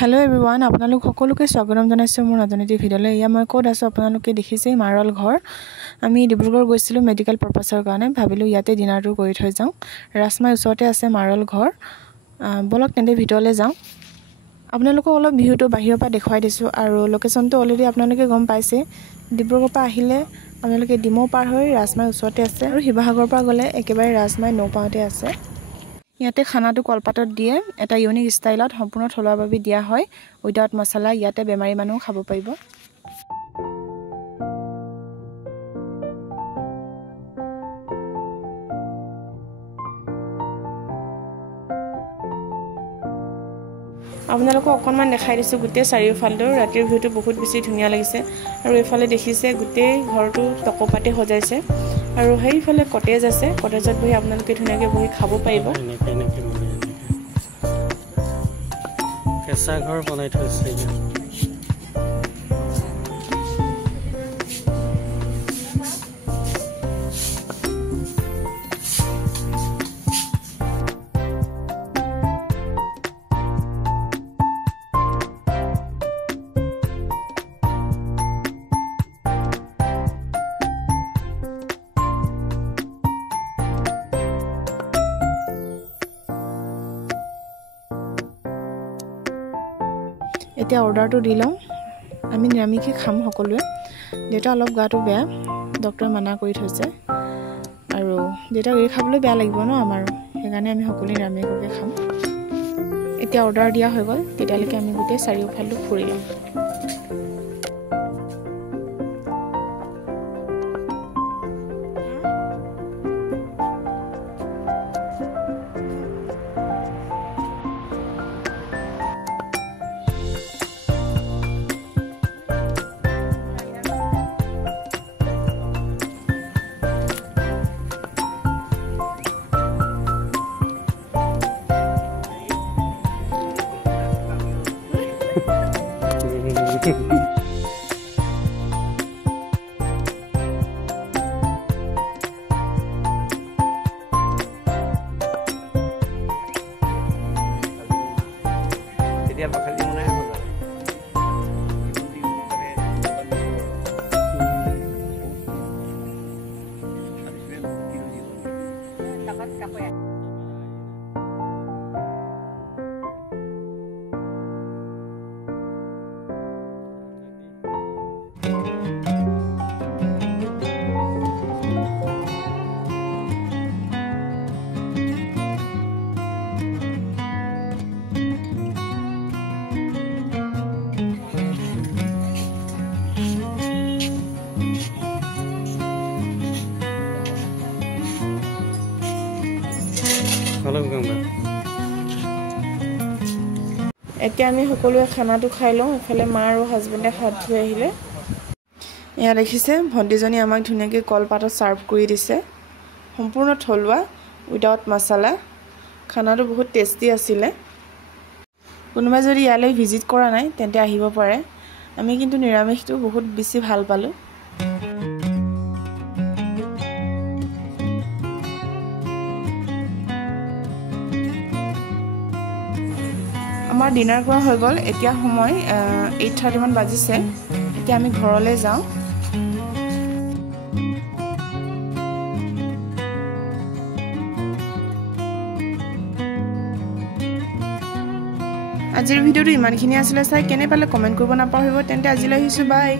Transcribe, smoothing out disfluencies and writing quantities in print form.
Hello everyone আপোনালোক সকলোকে স্বাগতম জনাইছো মোৰ নতুন এটি ভিডিঅলৈ। ইয়া মই কোড আছো আপোনালোকে দেখিছে মাৰল ঘৰ। আমি ডিব্ৰুগড় গৈছিলো মেডিকেল পাৰপাসৰ কাৰণে, ভাবিলো ইয়াতে ডিনাৰটো কৰি থৈ যাওঁ। ৰাজমাই ওচৰতে আছে মাৰল ঘৰ। বলক তেন্তে ভিডিঅলৈ যাওঁ। আপোনালোকক অলপ ভিউটো বাহিৰৰ পৰা দেখুৱাই দিছো আৰু লোকেশনটো অলৰেডি আপোনালোকে গম পাইছে। ডিব্ৰুগড়ৰ পৰা আহিলে আপোনালোকে ডিমৌ পাৰ হৈ ৰাজমাই ওচৰতে আছে আৰু শিৱসাগৰৰ পৰা গলে একেবাৰে ৰাজমাই নৌপাওঁতে আছে। ইয়াতে খানাটো কলপাতত দিয়ে, এটা ইউনিক ষ্টাইলত সম্পূৰ্ণ থলুৱাভাৱে দিয়া হয় উইদাউট মছলা। ইয়াতে বেমাৰী মানুহ খাব পাৰিব। আপোনালোকক অকণমান দেখাই দিছো গোটেই চাৰিওফালটো। ৰাতিৰ ভিউটো বহুত বেছি ধুনীয়া লাগিছে আৰু এইফালে দেখিছে গোটেই ঘৰটো টকপাতে সজাইছে আৰু সেইফালে কটেজ আছে। কটেজত বহি আপোনালোকে ধুনীয়াকৈ বহি খাব পাৰিব। কেঁচা ঘৰ বনাই থৈছে। এতিয়া অৰ্ডাৰটো দি লওঁ। আমি নিৰামিষে খাম সকলোৱে। দেউতা অলপ গাটো বেয়া, ডক্টৰে মানা কৰি থৈছে আৰু দেউতাক এৰি খাবলৈ বেয়া লাগিব ন আমাৰ, সেইকাৰণে আমি সকলোৱে নিৰামিষকে খাম। এতিয়া অৰ্ডাৰ দিয়া হৈ গ'ল, তেতিয়ালৈকে আমি গোটেই চাৰিওফালটো ফুৰি লওঁ। এতিয়া আমি সকলোৱে খানাটো খাই লওঁ। এফালে মা আৰু হাজবেণ্ডে হাত ধুই আহিলে। এয়া দেখিছে ভণ্টিজনী আমাক ধুনীয়াকৈ কলপাতত ছাৰ্ভ কৰি দিছে, সম্পূৰ্ণ থলুৱা উইদাউট মছলা। খানাটো বহুত টেষ্টি আছিলে। কোনোবাই যদি ইয়ালৈ ভিজিট কৰা নাই তেন্তে আহিব পাৰে। আমি কিন্তু নিৰামিষটো বহুত বেছি ভাল পালোঁ। আমাৰ ডিনাৰ কৰা হৈ গ'ল। এতিয়া সময় 8:30 মান বাজিছে। এতিয়া আমি ঘৰলৈ যাওঁ। আজিৰ ভিডিঅ'টো ইমানখিনি আছিলে। চাই কেনে পালে কমেণ্ট কৰিব নাপাহৰিব। তেন্তে আজিলৈ আহিছোঁ, বাই।